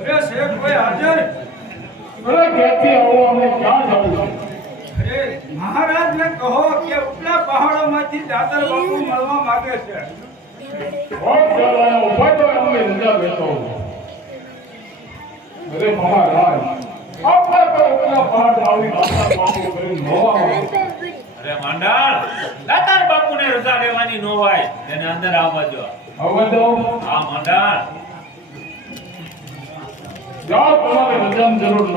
અરે શેઠ કોઈ હાજર? અરે ક્યાંથી આવો, અમે ક્યાં જાવું? અરે મહારાજને કહો કે ઉપલા પહાડોમાંથી દાતાર બાપુ મળવા માંગે છે. बहुत ज्यादा है ऊपर तो हम इंतजार करता हूँ। अरे महाराज आप पर अपना पहाड़ डाली दातार बापू करी नोवा અરે માંડાળ દાતાર બાપુને રજા દેવાની નો હોય એને અંદર આવવા દો. હવે તો આ માંડાળ જાઓ, તમારે રજાની જરૂર ન.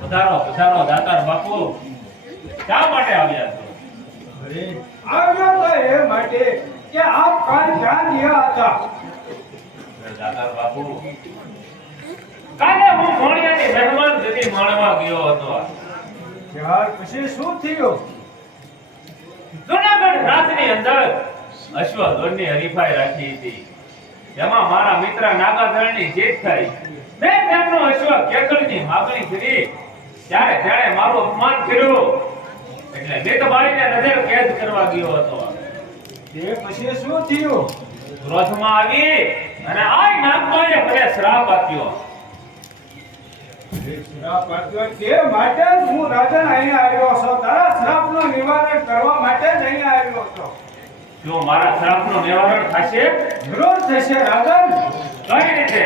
પધારો પધારો દાતાર બાપુ શા માટે આવ્યા છો? અરે આવ્યો તો એ માટે કે આપ કાલ ક્યાં ગયા હતા? અરે દાતાર બાપુ કાલે હું ઘોડિયાની મહેમાન ગતિ માણવા ગયો હતો. ત્યાર પછી શું થયું? જૂનાગઢ રાજની અંદર અશ્વદોડની હરીફાઈ રાખી હતી. જેમાં મારા મિત્ર નાગાધરણની જીત થઈ. મેં તેમનો અશ્વ કેકળની માગણી કરી ત્યારે તેણે મારું અપમાન કર્યું એટલે મિતભાઈને નજર કેદ કરવા ગયો હતો. તે પછી શું થયું? ક્રોધમાં આવી અને આ નાગભાઈએ મને શ્રાપ આપ્યો. શ્રાપ આપ્યો તે માટે જ હું રાજન અહીંયા આવ્યો છું. તારા શ્રાપનું નિવારણ કરવા માટે જ અહીંયા આવ્યો છું. જો મારા શ્રાપનું નિવારણ થશે? જરૂર થશે રાજન. કઈ રીતે?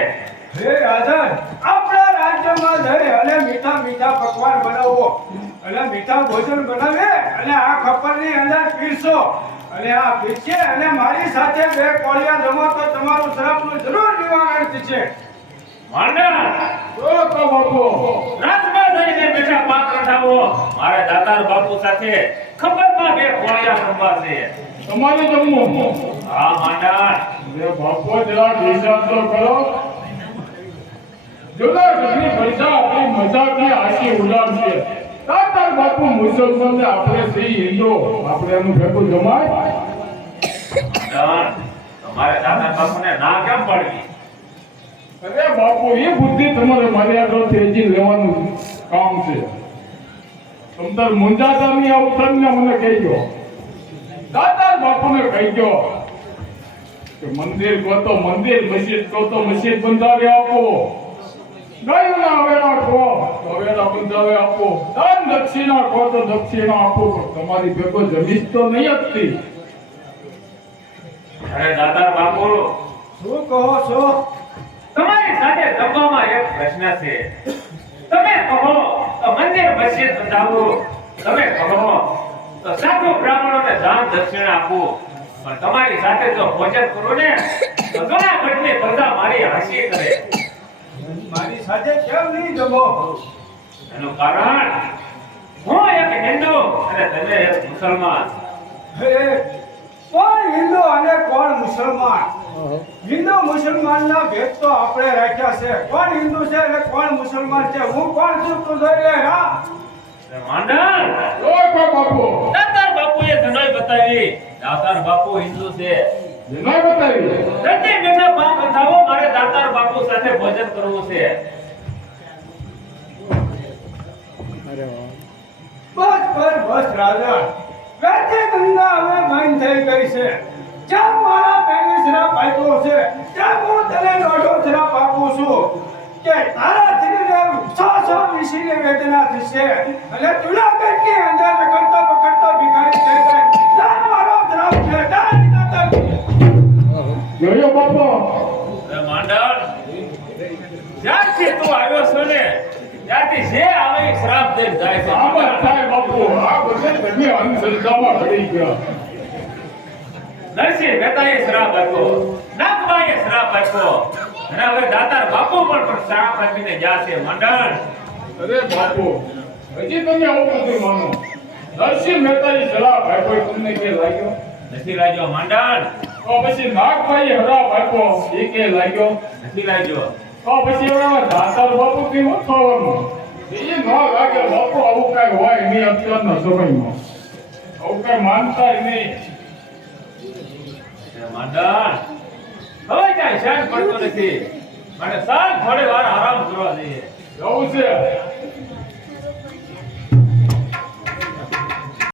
હે રાજન, આપણા રાજ્યમાં જઈ અને મીઠા મીઠા પકવાન બનાવો અને મીઠા ભોજન બનાવે અને આ ખપરની અંદર પીરસો અને આ પીરસે અને મારી સાથે બે કોળિયા જમો તો તમારું શ્રાપનું જરૂર નિવારણ થશે. માંડા તો બાપુ રાજમાં જઈને મીઠા પાક રંધાવો. મારે દાતાર બાપુ સાથે ખબરમાં બે કોળિયા રમવા છે. તમારે જમવું? હા માંડા અરે બાપુ જરા હિસાબ તો કરો. જૂનાગઢની પ્રજા આપણી મજાકની હાંસી ઉડાડશે. દાતાર બાપુ મુસલમાન ને આપણે સહી હિન્દુ, આપણે એનું ભેગું જમાય. તમારે દાતાર બાપુને ના કેમ પાડવી? અરે બાપુ એ બુદ્ધિ તમારે મર્યાદાથી હજી લેવાનું કામ છે. તમતાર મુંજાતાની અવસરને મને કહેજો. દાતાર બાપુને કહેજો કે મંદિર કહો તો મંદિર, મસ્જિદ કહો તો મસ્જિદ બંધાવી આપો, ગાયોના હવેલા કહો તો હવેલા બંધાવી આપો, દાન દક્ષિણા કહો તો દક્ષિણા આપો. તમારી ભેગો જમીન તો નહીં હતી. અરે દાતાર બાપુ શું કહો છો? તમારી સાથે જમવામાં એક પ્રશ્ન છે. તમે કહો તો મંદિર મસ્જિદ બંધાવો, તમે કહો તો સાધુ બ્રાહ્મણોને દાન દક્ષિણા આપો. પણ તમારી સાથે જો ભોજન કરું ને તો જૂનાગઢની પ્રજા મારી હાંસી કરે. મારી સાથે કેમ નહીં જમો? એનું કારણ હું એક હિન્દુ અને તમે એક મુસલમાન. હે, કોણ હિન્દુ અને કોણ મુસલમાન? હિન્દુ મુસલમાનના ભેદ તો આપણે રાખ્યા છે. કોણ હિન્દુ છે અને કોણ મુસલમાન છે? હું કોણ છું તું જોઈ લે. હા, માંડણ ઓય બાપુ દાતાર બાપુએ જનોઈ બતાવી. દાતાર બાપુ હિન્દુ છે. જનાય બતાવી. રત્ને મીઠા પાક બંધાવો. મારે દાતાર બાપુ સાથે ભોજન કરવું છે. બસ બસ રાજા, વેચે ગંગા હવે બંધ થઈ ગઈ છે. જ્યાં મારા બેની શ્રાપ આપ્યો છે ત્યાં હું તને દોઢો શ્રાપ આપું છું કે તારા શરીરે 100 વિષયની વેદના થશે અને જૂનાગઢની અંદર રખડતો પકડતો ભિખારી થઈ જાય. ત્યાં મારો શ્રાપ છે. ત્યાં દાતા જોયો બાપુ? માંડળ જ્યારથી તું આવ્યો છો ને ત્યારથી જે આવે એ શ્રાપ દઈને જાય છે. આ વાત થાય બાપુ, આ બધે તમે અંધશ્રદ્ધામાં પડી ગયા. નરસિંહ મહેતાએ શ્રાપ આપ્યો, નાગબાઈએ શ્રાપ આપ્યો અને હવે દાતાર બાપુ પણ શ્રાપ આપીને ગયા છે. માંડળ અરે બાપુ, હજી તમે આવું બધું માનો? નરસિંહ મહેતાની શ્રાપ આપ્યો તમને કે લાગ્યો? નથી લાગ્યો. માંડળ તો પછી નાગભાઈએ હરાપ આપ્યો એ કે લાગ્યો? નથી લાગ્યો. તો પછી એવા દાતાર બાપુ થી શું થવાનું? એ ન લાગે બાપુ. આવું કઈ હોય નહીં અત્યારના સમયમાં. આવું કઈ માનતા નહીં. માંડળ હવે ક્યાંય શાન પડતો નથી. મને સાલ થોડી વાર આરામ